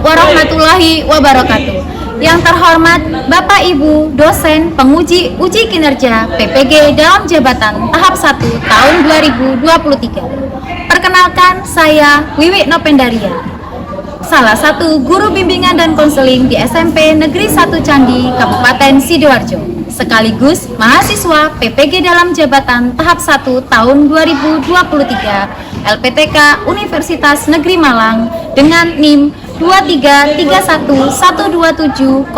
warahmatullahi wabarakatuh. Yang terhormat Bapak Ibu dosen penguji uji kinerja PPG dalam jabatan tahap 1 tahun 2023. Perkenalkan, saya Wiwi Nopendaria, salah satu guru bimbingan dan konseling di SMP Negeri 1 Candi, Kabupaten Sidoarjo, sekaligus mahasiswa PPG dalam jabatan tahap 1 tahun 2023 LPTK Universitas Negeri Malang dengan NIM 233112702622.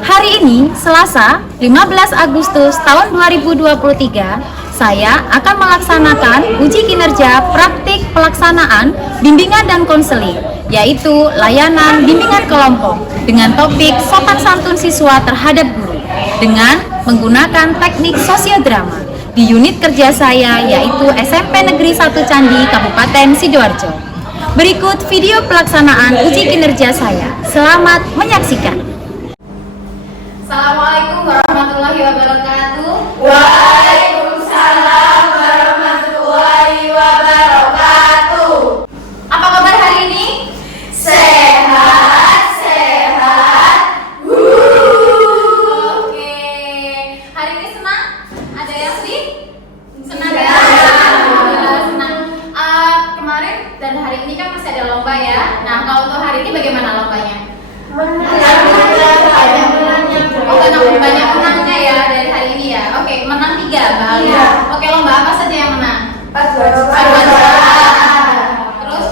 Hari ini, Selasa, 15 Agustus tahun 2023, saya akan melaksanakan uji kinerja praktik pelaksanaan bimbingan dan konseling, yaitu layanan bimbingan kelompok dengan topik sopan santun siswa terhadap guru dengan menggunakan teknik sosiodrama di unit kerja saya, yaitu SMP Negeri 1 Candi, Kabupaten Sidoarjo. Berikut video pelaksanaan uji kinerja saya. Selamat menyaksikan. Assalamualaikum warahmatullahi wabarakatuh. Waalaikumsalam warahmatullahi wabarakatuh. Apa kabar hari ini? Sehat, sehat. Oke. Hari ini senang? Ada yang sedih? Senang ya? Senang. Kemarin dan hari ini kan masih ada lomba ya. Nah, kalau untuk hari ini bagaimana lombanya? Banyak menangnya ya dari hari ini ya. Oke, menang 3 Bang. Iya. Oke, lomba apa saja yang menang? Paduan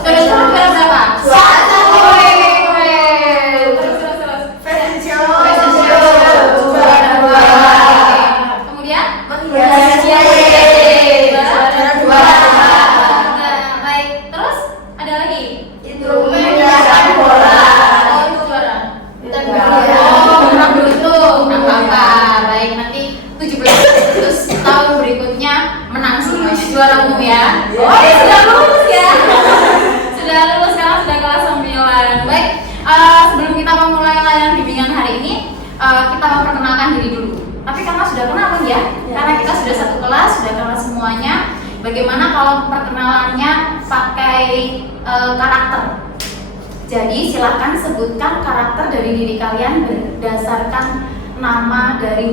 Terus berapa? Satu. Terus. Fashion show. Fashion show. Juara 2. Kemudian? Juara 2. Baik. Terus ada lagi? Itu menyerahkan bola. Oh, itu juara. Iya. Oh, menang beruntung. Nah, apa? Baik, nanti 17 terus tahun berikutnya menang semuanya. Juara umum ya. Iya. Oh, ya sudah lulus ya. Sudah lulus, sekarang sudah kelas 9. Baik, sebelum kita memulai layanan bimbingan hari ini, kita memperkenalkan diri dulu. Tapi karena sudah kenal kan ya? Karena kita sudah satu kelas, sudah kenal semuanya. Bagaimana kalau perkenalannya pakai karakter? Jadi silahkan sebutkan karakter dari diri kalian berdasarkan nama dari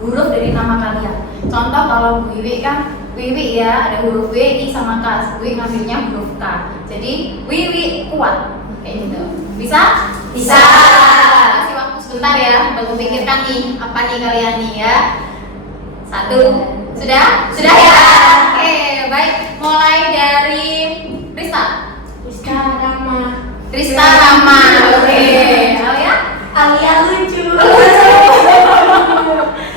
huruf dari nama kalian. Contoh kalau Bu Wiwi kan Wiwi ya, ada huruf W, I sama K. Wiwi ngambilnya huruf K. Jadi Wiwi kuat kayak gitu. Bisa? Bisa. Kasih waktu sebentar ya, baru pikirkan nih apa nih kalian nih ya. 1. Sudah? Sudah ya? Oke, baik. Mulai dari Rista. Rista Rama. Oke. Alia? Alia lucu.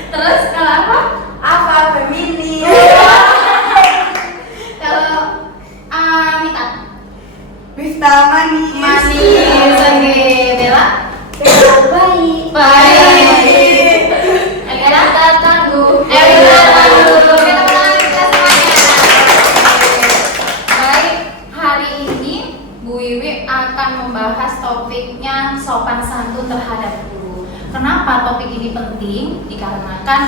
Terus kalau apa? Apa feminin? Kalau Mita? Mifta manis. Manis. Oke. Bella? Baik. Baik. Elvira? Tangguh. Elvira tangguh. Oke, teman-teman kita semuanya. Baik, hari ini Bu Wiwi akan membahas topiknya sopan santun terhadap guru. Kenapa topik ini penting? Dikarenakan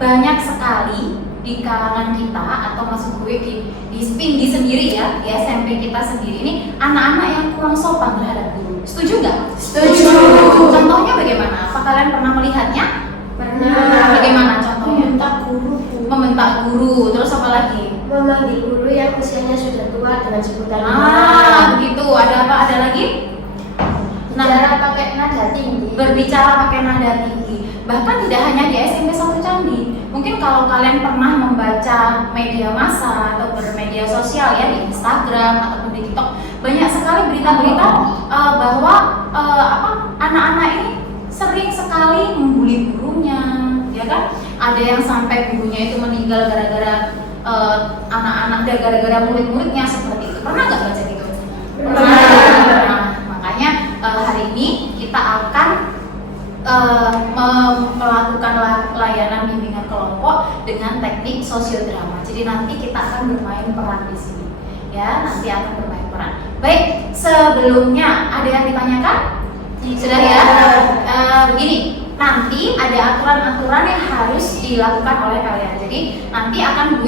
banyak sekali di kalangan kita atau maksud gue di SPINDI sendiri ya, di SMP kita sendiri ini anak-anak yang kurang sopan terhadap guru. Setuju nggak? Setuju. Contohnya bagaimana? Apa kalian pernah melihatnya? Pernah. Bagaimana contohnya? Membentak guru. Membentak guru, terus apa lagi? Memanggil guru yang usianya sudah tua dengan sebutan Begitu. Ada apa? Ada lagi? Bicara pakai nada tinggi. Berbicara pakai nada tinggi. Bahkan tidak hanya di SMP 1 Candi. Mungkin kalau kalian pernah membaca media massa atau bermedia sosial ya, di Instagram ataupun di TikTok, banyak sekali berita-berita bahwa anak-anak ini sering sekali membuli gurunya, ya kan? Ada yang sampai gurunya itu meninggal gara-gara anak-anak gara-gara murid-muridnya seperti itu. Pernah nggak baca gitu? Pernah. Nah, makanya hari ini kita akan melakukan layanan bimbingan kelompok dengan teknik sosiodrama. Jadi nanti kita akan bermain peran di sini. Ya, nanti akan bermain peran. Baik, sebelumnya ada yang ditanyakan? Sudah ya? Begini, nanti ada aturan-aturan yang harus dilakukan oleh kalian. Jadi nanti akan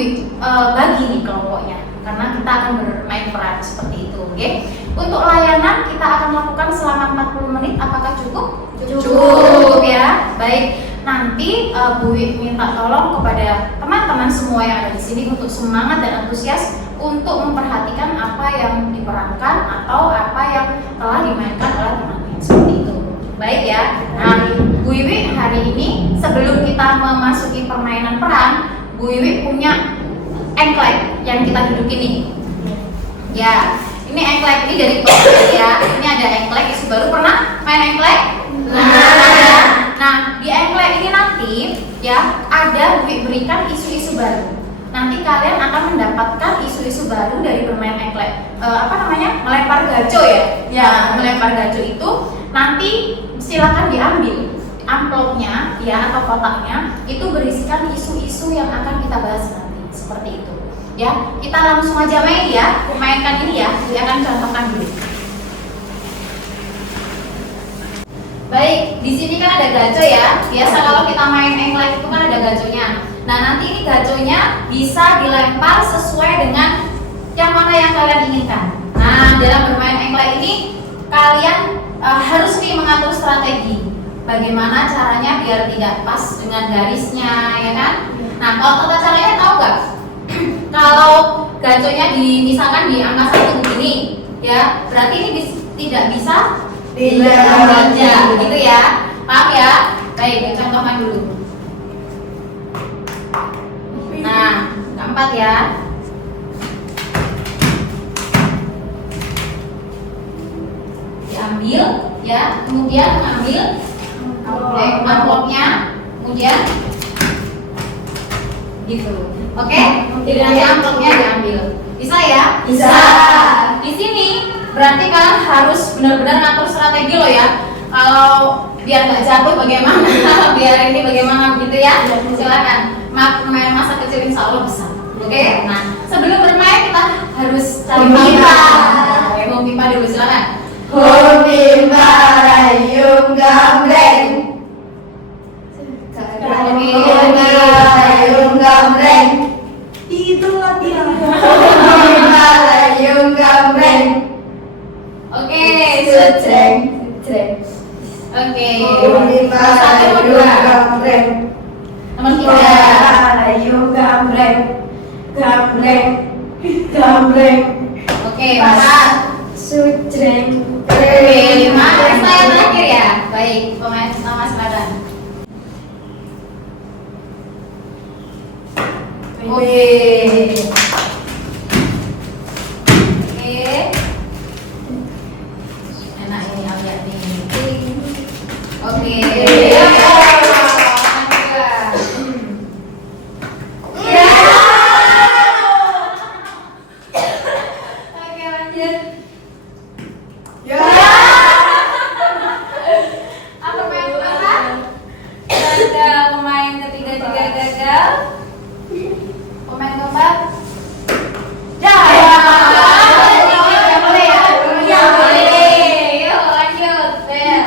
bagi nih kelompoknya. karena kita akan bermain peran seperti itu. Oke. Untuk layanan kita akan lakukan selama 40 menit. Apakah cukup? Cukup ya. Baik. Nanti Bu Wi minta tolong kepada teman-teman semua yang ada di sini untuk semangat dan antusias untuk memperhatikan apa yang diperankan atau apa yang telah dimainkan oleh teman-teman seperti itu. Baik ya. Nah, Bu Wiwi hari ini sebelum kita memasuki permainan peran, Bu Wiwi punya engklek yang kita duduk ini. Ya, ini engklek ini dari Pak ya. Ini ada engklek isu baru. Pernah main engklek? Nah, di engklek ini nanti ya ada Bu Wiwi berikan isu-isu baru. Nanti kalian akan mendapatkan isu-isu baru dari bermain engklek. Apa namanya? Melempar gaco ya? Ya, melempar gaco itu nanti silakan diambil amplopnya ya atau kotaknya, itu berisikan isu-isu yang akan kita bahas nanti. Seperti itu. Ya, kita langsung aja main ya. Mainkan ini ya. Saya akan contohkan dulu. Baik, di sini kan ada gaco ya. Biasa kalau kita main engklek itu kan ada gaconya. Nah, nanti ini gaconya bisa dilempar sesuai dengan yang mana yang kalian inginkan. Nah, dalam bermain engklek ini kalian harus mengatur strategi. Bagaimana caranya biar tidak pas dengan garisnya, ya kan? Nah, kalau tata caranya tahu nggak? Kalau gaconya misalkan di angka 1 begini, ya, berarti ini tidak bisa tidak, begitu ya. Paham ya? Baik, contohkan dulu. Nah, keempat ya. Diambil ya, kemudian ambil amplopnya, kemudian gitu. Oke? Jadi nanti amplopnya diambil. Bisa ya? Bisa. Di sini berarti kalian harus benar-benar ngatur strategi lo ya. Kalau biar nggak jatuh bagaimana, biar ini bagaimana gitu ya. Silakan. Masa kecil insya Allah bisa. Oke? Nah, sebelum bermain kita harus cari pipa. Mau pipa dulu, silakan. Pipa rayung gambreng. Rayung gambreng. Itu latihan. Pipa rayung gambreng. Oke, Jeng. Oke. Pipa rayung gambreng. Nomor 3. Rayung gambreng. Gambreng. Oke, 4. Sujreng. Oke, 5. Saya terakhir ya. Baik, pemain pertama silakan. Oke. Enak ini agak nih. Oke. Oke, lanjut. Apa main apa? Ada pemain ketiga juga gagal. Pemain keempat. Ya. Boleh ya? Ya, boleh. Yuk, lanjut. Bel.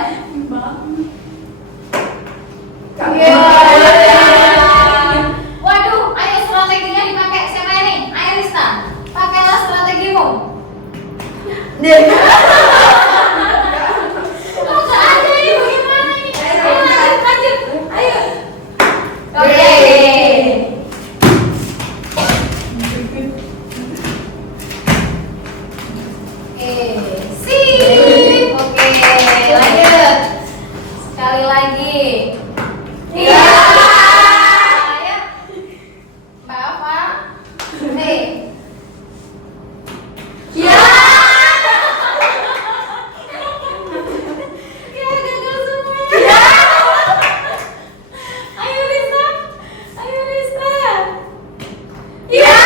Waduh, ayo strateginya dipakai. Siapa ini? Ayo Rista, pakailah strategimu. Oh, nggak ada ini, bagaimana ini? Ayo, lanjut. Ayo. Oke. Sip. Oke, lanjut. Sekali lagi. Iya. Ayo. Mbak Ava. Nih. Ya. Ya, gagal semua. Ya. Ayo Rista. Ayo Rista. Ya.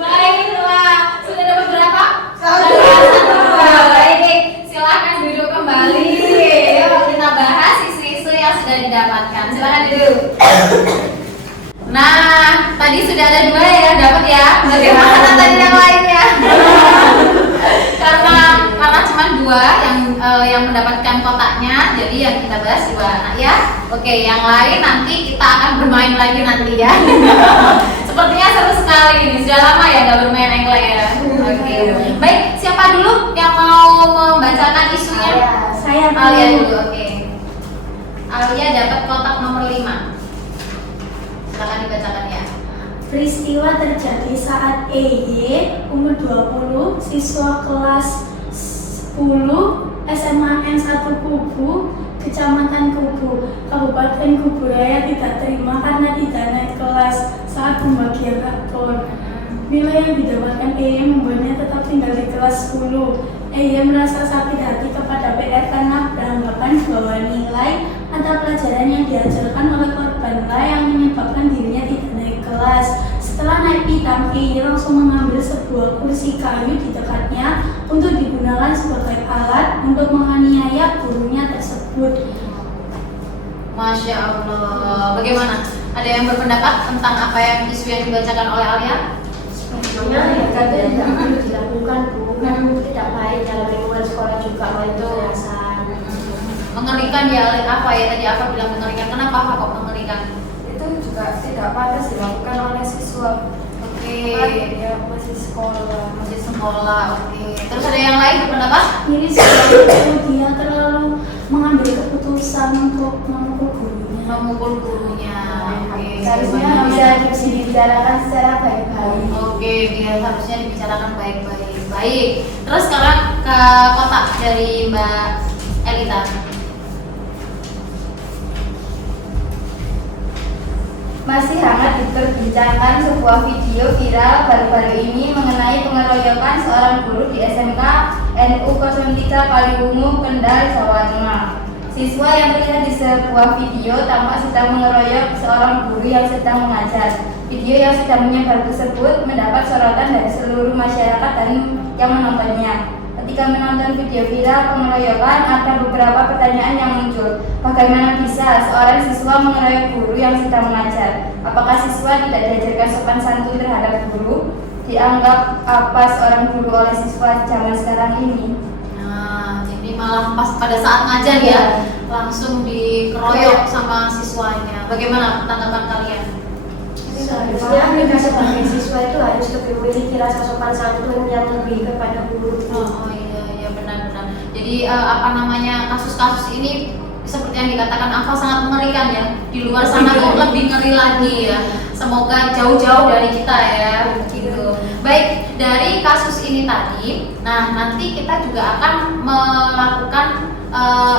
Baiklah. Sudah dapat berapa? Satu. Baik. Silakan duduk kembali. Yuk kita bahas isu-isu yang sudah didapatkan. Silakan duduk. Nah, tadi sudah ada 2 ya, dapat ya. Bagaimana tadi yang lainnya? karena cuma 2 yang mendapatkan kotaknya, jadi yang kita bahas 2 anak ya. Oke, yang lain nanti kita akan bermain lagi nanti ya. Sepertinya seru sekali. sekali ini, sudah lama ya nggak bermain engklek ya. Oke. Baik, siapa dulu yang mau membacakan isunya? Saya Alia dulu, oke. Alia dapat kotak nomor 5. Silakan dibacakan ya. Peristiwa terjadi saat EY umur 20, siswa kelas 10 SMA N1 Kubu, Kecamatan Kubu, Kabupaten Kubu Raya tidak terima karena tidak naik kelas saat pembagian rapor. Nilai yang didapatkan EY membuatnya tetap tinggal di kelas 10. EY merasa sakit hati kepada PR karena beranggapan bahwa nilai atau pelajaran yang diajarkan oleh korbanlah yang menyebabkan dirinya tidak naik kelas. Setelah naik pitam, EY langsung mengambil sebuah kursi kayu di dekatnya untuk digunakan sebagai alat untuk menganiaya gurunya tersebut. Masya Allah. Bagaimana? Ada yang berpendapat tentang apa yang isu yang dibacakan oleh Alia? Sebenarnya tidak perlu dilakukan, Bu. Tidak baik dalam lingkungan sekolah juga itu kekerasan. Mengerikan ya, apa ya tadi apa bilang mengerikan? Kenapa kok mengerikan? Itu juga tidak pantas dilakukan oleh siswa. Oke. Ya, masih sekolah. Masih sekolah, oke. Terus ada yang lain berpendapat? Ini sebenarnya dia terlalu mengambil keputusan untuk memukul gurunya. Memukul gurunya. Oke. Seharusnya bisa dibicarakan secara baik-baik. Oke, biar harusnya dibicarakan baik-baik. Baik. Terus sekarang ke kotak dari Mbak Elita. Masih hangat diperbincangkan sebuah video viral baru-baru ini mengenai pengeroyokan seorang guru di SMK NU 03 Kaliwungu, Kendal, Jawa Tengah. Siswa yang terlihat di sebuah video tampak sedang mengeroyok seorang guru yang sedang mengajar. Video yang sedang menyebar tersebut mendapat sorotan dari seluruh masyarakat dan yang menontonnya. Ketika menonton video viral pengeroyokan, ada beberapa pertanyaan yang muncul. Bagaimana bisa seorang siswa mengeroyok guru yang sedang mengajar? Apakah siswa tidak diajarkan sopan santun terhadap guru? Dianggap apa seorang guru oleh siswa zaman sekarang ini? Nah, jadi malah pas pada saat ngajar ya, langsung dikeroyok sama siswanya. Bagaimana tanggapan kalian? Seharusnya kita sebagai siswa itu harus lebih memiliki rasa sopan santun yang lebih kepada guru. Oh iya benar-benar. Jadi apa namanya kasus-kasus ini seperti yang dikatakan Afa sangat mengerikan ya. Di luar sana tuh lebih ngeri lagi ya. Semoga jauh-jauh dari kita ya. Gitu. Baik, dari kasus ini tadi, nah nanti kita juga akan melakukan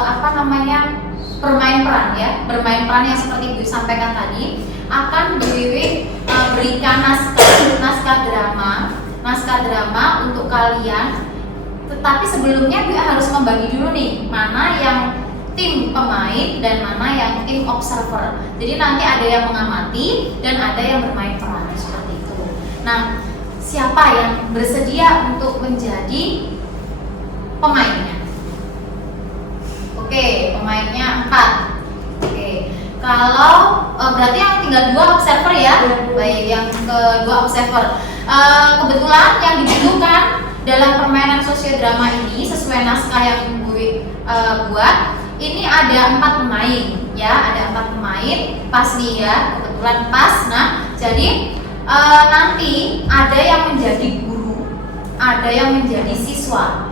apa namanya bermain peran ya. Bermain peran yang seperti Ibu sampaikan tadi. Akan Dewi berikan naskah drama untuk kalian. Tetapi sebelumnya Dewi harus membagi dulu nih mana yang tim pemain dan mana yang tim observer. Jadi nanti ada yang mengamati dan ada yang bermain peran seperti itu. Nah, siapa yang bersedia untuk menjadi pemainnya? Oke, pemainnya 4. Oke, kalau berarti yang tinggal 2 observer ya. Baik, yang kedua observer. Kebetulan yang dibutuhkan dalam permainan sosiodrama ini sesuai naskah yang gue buat, ini ada 4 pemain ya, ada 4 pemain pas nih ya, kebetulan pas. Nah, jadi nanti ada yang menjadi guru, ada yang menjadi siswa.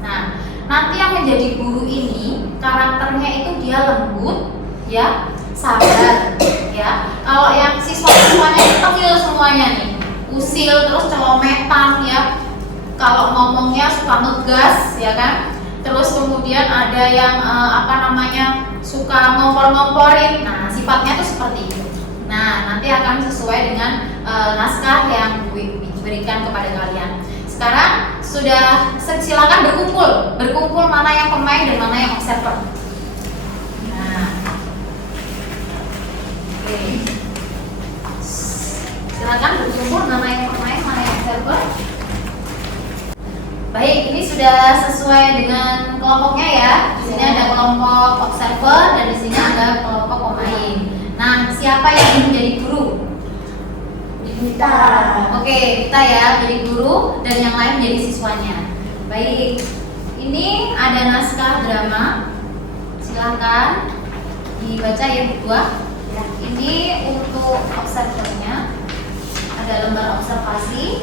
Nah, nanti yang menjadi guru ini karakternya itu dia lembut ya, sabar ya. Kalau yang siswa-siswanya itu tengil semuanya nih, usil terus celometan ya. Kalau ngomongnya suka ngegas ya kan. Terus kemudian ada yang suka ngompor-ngomporin. Nah, sifatnya tuh seperti itu. Nah, nanti akan sesuai dengan naskah yang diberikan kepada kalian. Sekarang sudah silakan berkumpul mana yang pemain dan mana yang observer. Nah, oke. Silakan berkumpul mana yang pemain mana yang observer. Baik, ini sudah sesuai dengan kelompoknya ya. Di sini ada kelompok observer dan di sini ada kelompok pemain. Nah, siapa yang ingin menjadi guru? Kita. Oke, kita ya jadi guru dan yang lain menjadi siswanya. Baik, ini ada naskah drama. Silahkan dibaca ya berdua. Ya. Ini untuk observernya ada gambar observasi.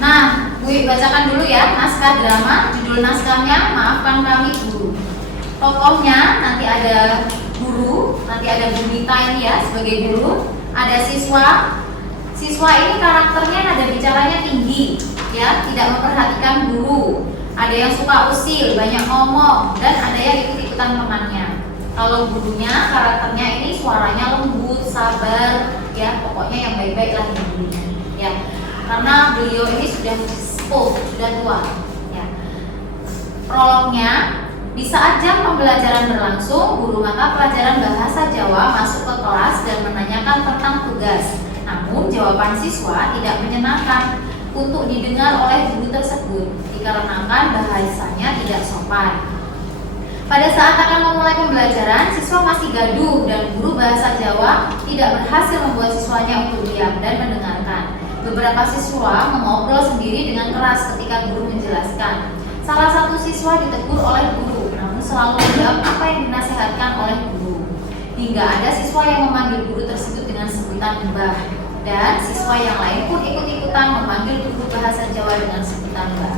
Nah, Bu bacakan dulu ya naskah drama. Judul naskahnya Maafkan Kami Guru. Tokohnya nanti ada guru, nanti ada Bu Nita ini ya sebagai guru, ada siswa. Siswa ini karakternya nada bicaranya tinggi, ya, tidak memperhatikan guru. Ada yang suka usil, banyak ngomong, dan ada yang ikut-ikutan temannya. Kalau gurunya karakternya ini suaranya lembut, sabar, ya, pokoknya yang baik-baik lah gurunya, ya. Karena beliau ini sudah sepuh, sudah tua, ya. Prolognya, di saat jam pembelajaran berlangsung, guru mata pelajaran bahasa Jawa masuk ke kelas dan menanyakan tentang tugas. Namun jawaban siswa tidak menyenangkan untuk didengar oleh guru tersebut dikarenakan bahasanya tidak sopan. Pada saat akan memulai pembelajaran, siswa masih gaduh dan guru bahasa Jawa tidak berhasil membuat siswanya untuk diam dan mendengarkan. Beberapa siswa mengobrol sendiri dengan keras ketika guru menjelaskan. Salah satu siswa ditegur oleh guru, namun selalu menjawab apa yang dinasihatkan oleh guru. Hingga ada siswa yang memanggil guru tersebut dengan sebutan Mbah, dan siswa yang lain pun ikut-ikutan memanggil guru bahasa Jawa dengan sebutan Mbah.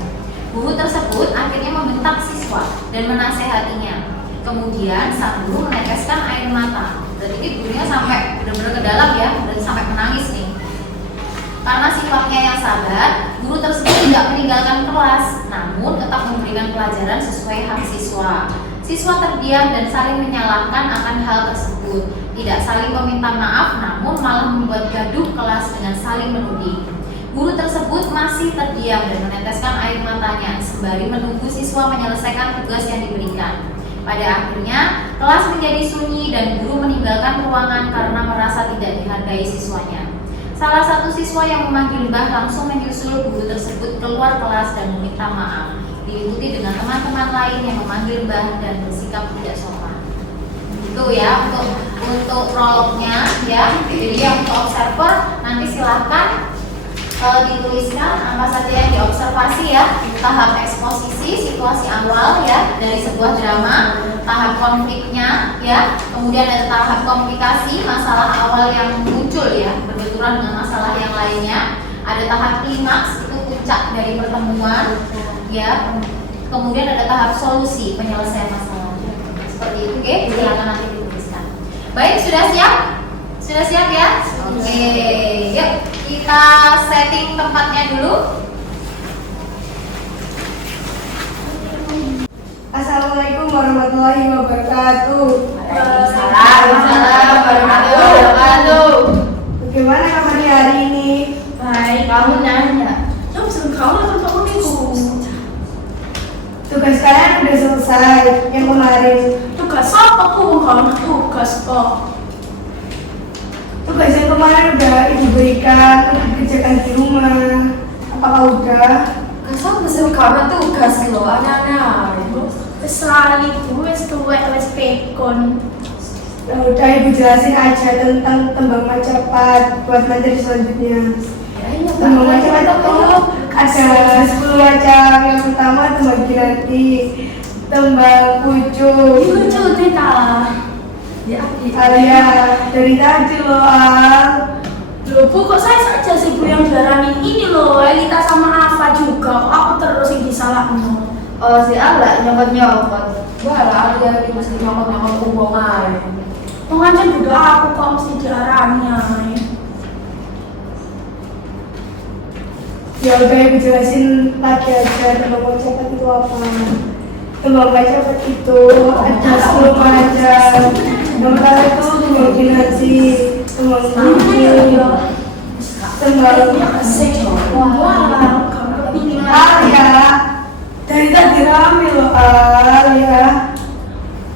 Guru tersebut akhirnya membentak siswa dan menasehatinya. Kemudian sang guru meneteskan air mata. Jadi gurunya sampai benar-benar ke dalam ya, dan sampai menangis nih. Karena sifatnya yang sabar, guru tersebut tidak meninggalkan kelas, namun tetap memberikan pelajaran sesuai hak siswa. Siswa terdiam dan saling menyalahkan akan hal tersebut, tidak saling meminta maaf, namun malah membuat gaduh kelas dengan saling menuding. Guru tersebut masih terdiam dan meneteskan air matanya sembari menunggu siswa menyelesaikan tugas yang diberikan. Pada akhirnya, kelas menjadi sunyi dan guru meninggalkan ruangan karena merasa tidak dihargai siswanya. Salah satu siswa yang memanggil Mbah langsung menyusul guru tersebut keluar kelas dan meminta maaf, diikuti dengan teman-teman lain yang memanggil Mbah dan bersikap tidak sopan. Itu ya untuk prolognya ya. Jadi yang untuk observer nanti silahkan dituliskan apa saja yang diobservasi ya. Tahap eksposisi, situasi awal ya dari sebuah drama, tahap konfliknya ya, kemudian ada tahap komunikasi, masalah awal yang muncul ya berbenturan dengan masalah yang lainnya, ada tahap klimaks itu puncak dari pertemuan ya, kemudian ada tahap solusi penyelesaian masalah. Seperti itu, oke? Silakan nanti dituliskan. Baik, sudah siap? Sudah siap ya? Oke, yuk kita setting tempatnya dulu. Assalamualaikum warahmatullahi wabarakatuh. Waalaikumsalam warahmatullahi wabarakatuh. Bagaimana kabarnya hari ini? Baik, kamu nanya. Tugas kalian udah selesai yang kemarin. Tugas apa tugas kok? Tugas yang kemarin udah ibu berikan untuk dikerjakan di rumah. Apakah udah? Asal mesin kamu tugas lo, aneh-aneh. Selalu itu wes tuwek wes pekon. Udah ibu jelasin aja tentang tembang Majapahit buat materi selanjutnya. Tembang Majapahit itu ada 10 macam. Yang pertama tembang Kinanti, tembang Pucuk. Lucu kita. Alia dari tadi loh Al. Loh Bu, kok saya saja sih Bu yang diarahin ini loh, Elita sama Alfa juga. Kok aku terus yang disalahkan? Oh si Ala nyokot-nyokot. Wah lah dia mesti nyokot-nyokot hubungan. Pengajian juga aku kok mesti diarahnya. Ya udah ibu jelasin lagi aja tembang Majapahit itu apa. Tembang Majapahit itu ada 10 macam. Yang pertama itu tembang Kinanti, tembang Pucuk, tembang Alia. Dari tadi rame loh Alia.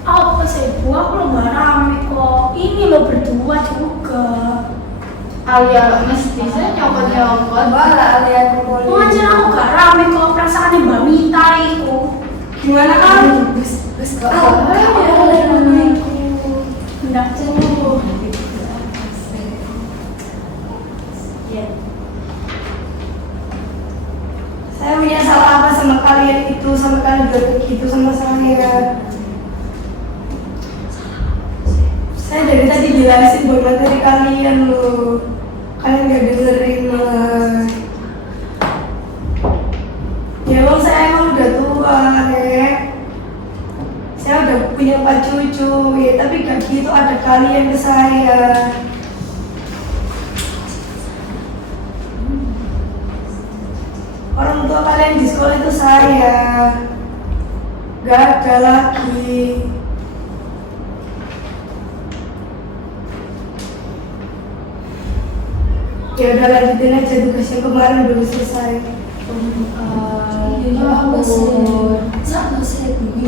Apa sih Bu? Aku lo gak rame kok. Ini lo berdua juga. Alia mesti saya nyokot-nyokot. Wala Alia kumpulin. Pengajian aku gak rame kok. Perasaannya Mbak Mita itu. Gimana Al? Bus Hendak tuh. Saya punya salah apa sama kalian itu, sama kalian juga begitu sama saya. Saya dari tadi jelasin buat materi kalian loh. Kalian gak dengerin malah. Oh ya, tapi gak gitu, ada kalian ke saya. Orang tua kalian di sekolah itu saya. Gak ada lagi. Ya udah, lanjutin aja tugas yang kemarin belum selesai. Ya ampun.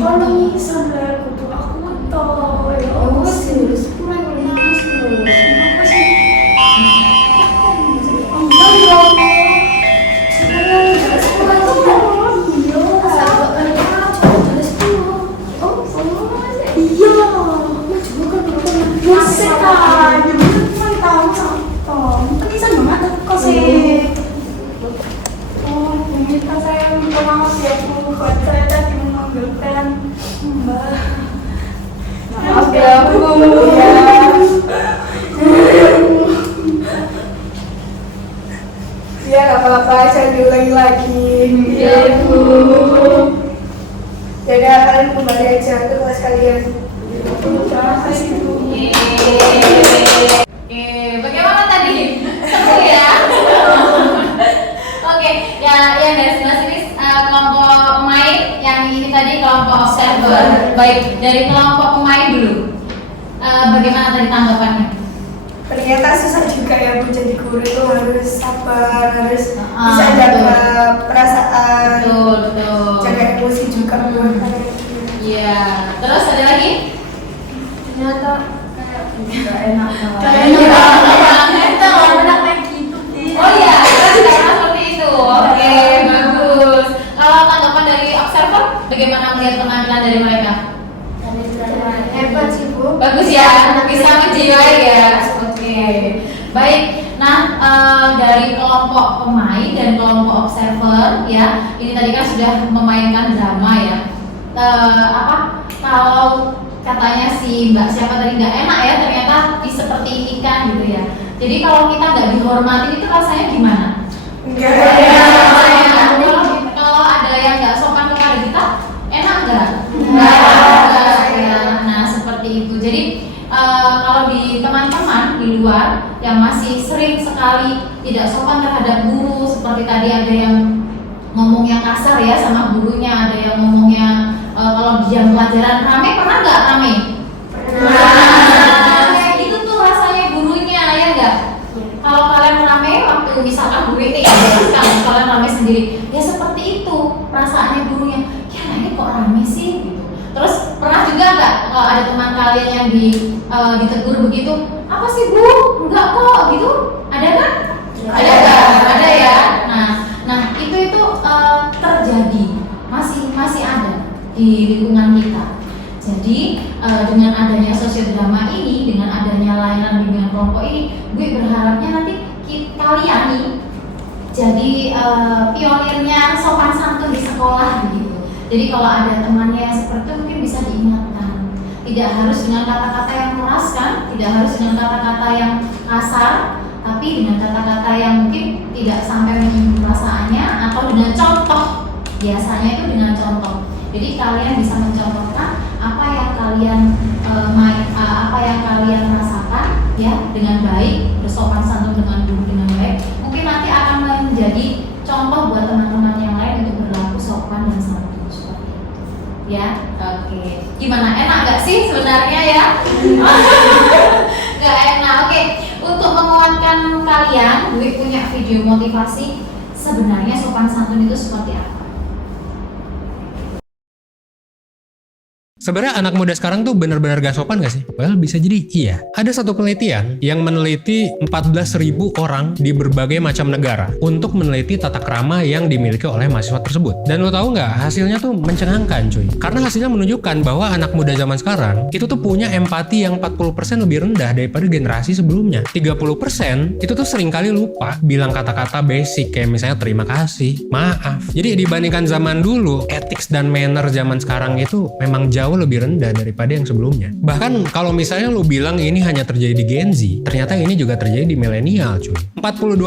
Tolong saudara kudu aku toh. Ya Allah sih. Mulai nangis loh. Kenapa sih? Enggak ya Allah. Sekarang tugas sekolah itu iya. Sahabat kalian coba tulis dulu. Oh, iya. Mau juga kan buset aja. Buset tahu toh. Penisan banget kok sih. Oh, minta saya minta maaf ya Bu, buat saya tadi mengambilkan Mbak. Maaf ya Bu. Ya. Ya gak apa-apa, jangan diulangi lagi. Iya Bu. Jadi kalian kembali aja ke kelas kalian. Terima kasih Bu. Oke, bagaimana tadi? Seru ya? Oke, ya yang dari sebelah sini kelompok pemain, yang ini tadi kelompok observer. Baik, dari kelompok pemain dulu. Bagaimana tadi tanggapannya? Ternyata susah juga ya Bu, jadi guru itu harus sabar, harus Ah, bisa jaga betul. perasaan, Betul. jaga emosi juga buat kalian. Iya, terus ada lagi? Ternyata kayak nggak enak banget. Oh iya, karena seperti itu. Oke, bagus. Kalau tanggapan dari observer, bagaimana melihat penampilan dari mereka? Hebat sih Bu. Bagus ya, bisa menjiwai ya. Oke, baik. Nah, dari kelompok pemain dan kelompok observer ya, ini tadi kan sudah memainkan drama ya. Kalau katanya si Mbak siapa tadi nggak enak ya, ternyata seperti ikan gitu ya. Jadi kalau kita nggak dihormatin itu rasanya gimana? Enggak. Kalau ada yang nggak sopan kepada kita, enak nggak? Ya. Nah seperti itu. Jadi kalau di teman-teman di luar yang masih sering sekali tidak sopan terhadap guru, seperti tadi ada yang ngomong yang kasar ya sama gurunya, ada yang ngomongnya kalau di jam pelajaran rame, pernah nggak rame? Nah, itu tuh rasanya gurunya ya nggak? Kalau kalian rame waktu misalkan guru ini kalau kalian rame sendiri, ya seperti itu perasaannya gurunya. Ya ini kok rame sih gitu. Terus pernah juga nggak kalau ada teman kalian yang ditegur begitu, apa sih Bu? Enggak kok gitu, ada kan? Ada nggak? Ada ya. Nah itu terjadi masih ada di lingkungan kita. Jadi dengan adanya sosiodrama ini, dengan adanya layanan bimbingan kelompok ini, gue berharapnya nanti kalian nih jadi pionirnya sopan santun di sekolah begitu. Jadi kalau ada temannya yang seperti itu mungkin bisa diingatkan. Tidak harus dengan kata-kata yang keras kan, tidak harus dengan kata-kata yang kasar, tapi dengan kata-kata yang mungkin tidak sampai menyinggung perasaannya, atau dengan contoh. Biasanya itu dengan contoh. Jadi kalian bisa mencontohkan apa yang kalian rasakan ya dengan baik, bersopan santun dengan guru dengan baik. Mungkin nanti akan menjadi contoh buat teman-teman yang lain untuk berlaku sopan dan santun seperti itu. Ya, oke. Gimana? Enak gak sih sebenarnya ya? Gak enak. Oke. Untuk menguatkan kalian, gue punya video motivasi. Sebenarnya sopan santun itu seperti apa? Sebenarnya anak muda sekarang tuh benar-benar gak sopan gak sih? Well, bisa jadi iya. Ada satu penelitian yang meneliti 14.000 orang di berbagai macam negara untuk meneliti tata krama yang dimiliki oleh mahasiswa tersebut. Dan lo tahu nggak, hasilnya tuh mencengangkan cuy. Karena hasilnya menunjukkan bahwa anak muda zaman sekarang itu tuh punya empati yang 40% lebih rendah daripada generasi sebelumnya. 30% itu tuh seringkali lupa bilang kata-kata basic kayak misalnya terima kasih, maaf. Jadi dibandingkan zaman dulu, ethics dan manner zaman sekarang itu memang jauh jauh lebih rendah daripada yang sebelumnya. Bahkan kalau misalnya lu bilang ini hanya terjadi di Gen Z, ternyata ini juga terjadi di milenial cuy. 42%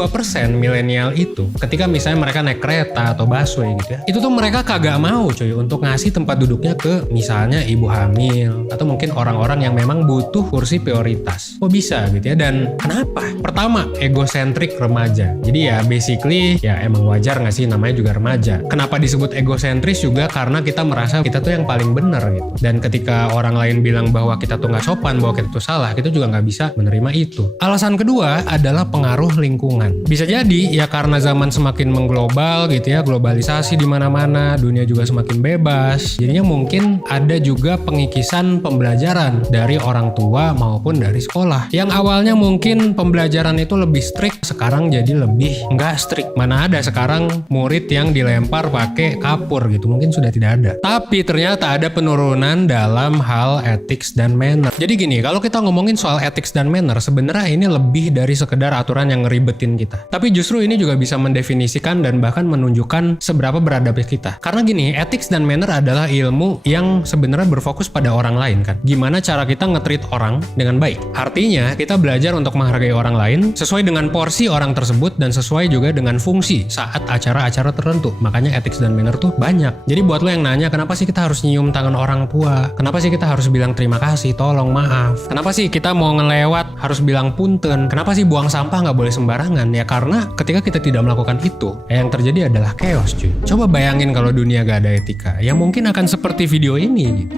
milenial itu ketika misalnya mereka naik kereta atau busway gitu ya, itu tuh mereka kagak mau cuy untuk ngasih tempat duduknya ke misalnya ibu hamil atau mungkin orang-orang yang memang butuh kursi prioritas. Kok bisa gitu ya? Dan kenapa? Pertama, egosentrik remaja. Jadi ya basically ya emang wajar nggak sih, namanya juga remaja. Kenapa disebut egosentris juga karena kita merasa kita tuh yang paling benar gitu. Dan ketika orang lain bilang bahwa kita tuh nggak sopan, bahwa kita tuh salah, kita juga nggak bisa menerima itu. Alasan kedua adalah pengaruh lingkungan. Bisa jadi ya karena zaman semakin mengglobal gitu ya, globalisasi di mana-mana, dunia juga semakin bebas. Jadinya mungkin ada juga pengikisan pembelajaran dari orang tua maupun dari sekolah. Yang awalnya mungkin pembelajaran itu lebih strict, sekarang jadi lebih nggak strict. Mana ada sekarang murid yang dilempar pakai kapur gitu, mungkin sudah tidak ada. Tapi ternyata ada penurunan dalam hal ethics dan manner. Jadi gini, kalau kita ngomongin soal ethics dan manner, sebenarnya ini lebih dari sekedar aturan yang ngeribetin kita. Tapi justru ini juga bisa mendefinisikan dan bahkan menunjukkan seberapa beradabnya kita. Karena gini, ethics dan manner adalah ilmu yang sebenarnya berfokus pada orang lain kan. Gimana cara kita nge-treat orang dengan baik. Artinya, kita belajar untuk menghargai orang lain sesuai dengan porsi orang tersebut dan sesuai juga dengan fungsi saat acara-acara tertentu. Makanya ethics dan manner tuh banyak. Jadi buat lo yang nanya, kenapa sih kita harus nyium tangan orang tua? Kenapa sih kita harus bilang terima kasih, tolong, maaf? Kenapa sih kita mau ngelewat harus bilang punten? Kenapa sih buang sampah nggak boleh sembarangan? Ya karena ketika kita tidak melakukan itu, yang terjadi adalah chaos cuy. Coba bayangin kalau dunia gak ada etika, ya mungkin akan seperti video ini gitu.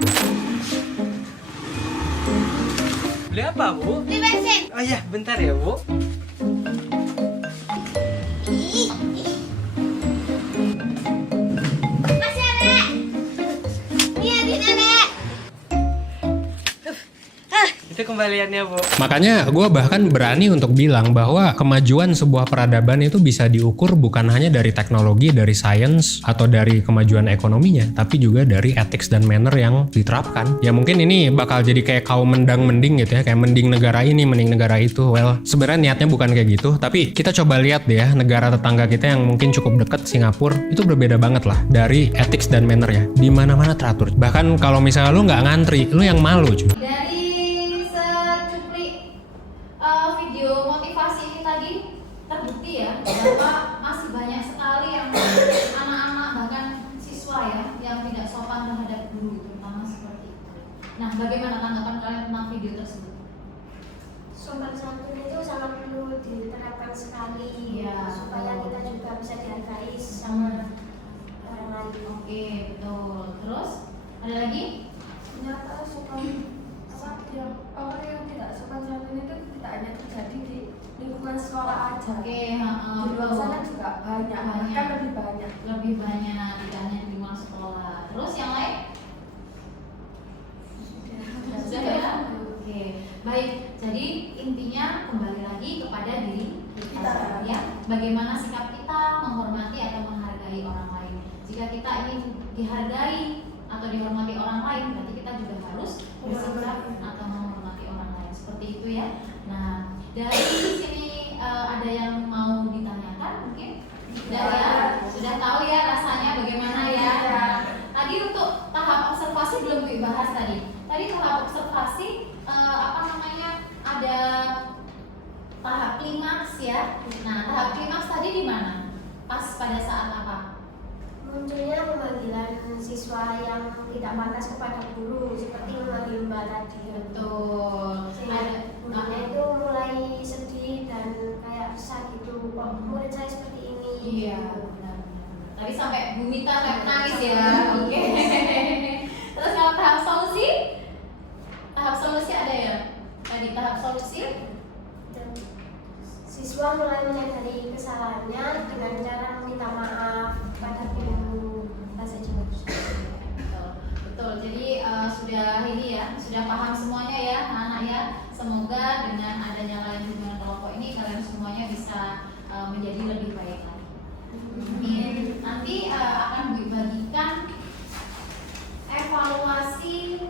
Beli apa, Bu? Beli bensin. Oh iya, bentar ya, Bu. Masih ada. Iya, di nenek. Itu kembaliannya, Bu. Makanya gue bahkan berani untuk bilang bahwa kemajuan sebuah peradaban itu bisa diukur bukan hanya dari teknologi, dari sains, atau dari kemajuan ekonominya, tapi juga dari ethics dan manner yang diterapkan. Ya mungkin ini bakal jadi kayak kaum mendang-mending gitu ya, kayak mending negara ini, mending negara itu. Well, sebenarnya niatnya bukan kayak gitu, tapi kita coba lihat deh ya, negara tetangga kita yang mungkin cukup dekat, Singapura, itu berbeda banget lah dari ethics dan mannernya. Di mana-mana teratur. Bahkan kalau misalnya lu nggak ngantri, lu yang malu cuy. Dari secuplik video motivasi ini tadi terbukti ya bahwa masih banyak sekali yang anak-anak bahkan siswa ya yang tidak sopan terhadap guru, terutama seperti itu. Nah, bagaimana tanggapan kalian tentang video tersebut? Sopan santun itu sangat perlu diterapkan sekali Iya, supaya betul. kita juga bisa dihargai sama orang lain. Oke, betul. Terus ada lagi? Ternyata sopan orang yang tidak sopan santun itu tidak hanya terjadi di lingkungan sekolah aja. Oke, Di luar sana juga banyak, bahkan lebih banyak. lebih banyak, tidak hanya di luar sekolah. Terus yang lain? Sudah ya? Oke, baik. Jadi intinya kembali lagi kepada diri kita, ya. Bagaimana sikap kita menghormati atau menghargai orang lain. Jika kita ingin dihargai atau dihormati orang lain, berarti kita juga harus bersikap atau menghormati orang lain. Seperti itu ya. Nah, dari sini ada yang mau ditanyakan mungkin? Sudah ya? Sudah tahu ya rasanya bagaimana ya? Nah, tadi untuk tahap observasi belum dibahas tadi. Tadi tahap observasi ada tahap klimaks ya. Nah, tahap klimaks tadi di mana? Pas pada saat apa? Munculnya pemanggilan siswa yang tidak pantas kepada guru seperti memanggil mbak tadi. Betul. Sehingga gurunya itu mulai sedih dan kayak resah gitu. Kok murid saya seperti ini? Iya, benar. Tadi sampai Bu Mita sampai nangis ya. Oke. Terus kalau tahap solusi? Tahap solusi ada ya? Tadi tahap solusi? Dan siswa mulai menyadari kesalahannya dengan cara meminta maaf pada guru. Bahasa Jawa. Betul. Betul. Jadi sudah ini ya, sudah paham semuanya ya, anak-anak ya. Semoga dengan adanya kalian hubungan kelompok ini kalian semuanya bisa menjadi lebih baik lagi. Amin. Nanti akan dibagikan evaluasi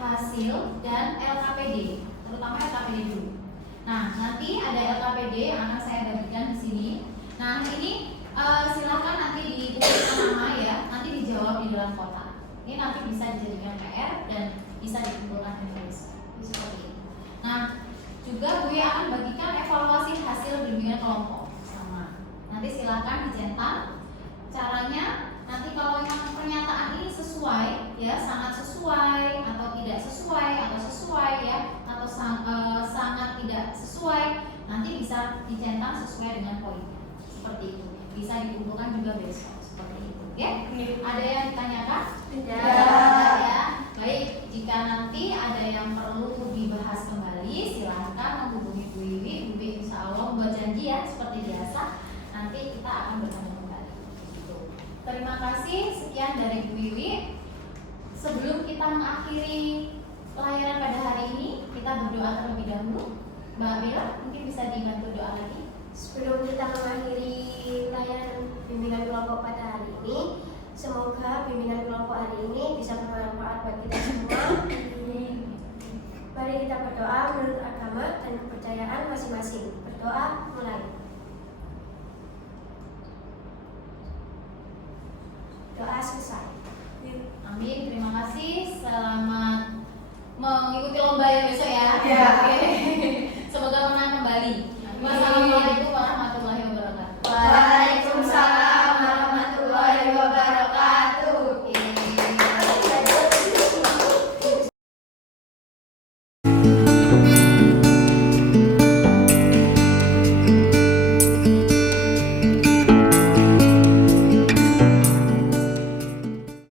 hasil dan LKPD, terutama LKPD dulu. Nah, nanti ada LKPD yang akan saya bagikan di sini. Nah, ini silakan nanti dituliskan nama ya, nanti dijawab di dalam kotak. Ini nanti bisa dijadikan PR dan bisa dikumpulkan evaluasi seperti itu. Nah, juga gue akan bagikan evaluasi hasil bimbingan kelompok sama. Nanti silakan dicetak. Caranya nanti kalau memang pernyataan ini sesuai, ya sangat sesuai atau tidak sesuai atau sesuai ya atau sangat tidak sesuai, nanti bisa dicetak sesuai dengan poinnya. Seperti itu. Bisa dikumpulkan juga besok seperti itu. Ya? Ada yang ditanyakan? Tidak. Ya. Baik, jika nanti ada yang perlu dibahas kembali, silahkan menghubungi Bu Wiwi. Bu Wiwi insya Allah membuat janji ya seperti biasa. Nanti kita akan bertemu kembali. Gitu. Terima kasih, sekian dari Bu Wiwi. Sebelum kita mengakhiri pelayanan pada hari ini, kita berdoa terlebih dahulu. Mbak Bella, mungkin bisa dibantu doa lagi. Sebelum kita mengakhiri pelayanan bimbingan kelompok pada hari ini, semoga bimbingan kelompok hari ini bisa bermanfaat buat kita semua. Mari kita berdoa menurut agama dan kepercayaan masing-masing. Berdoa mulai.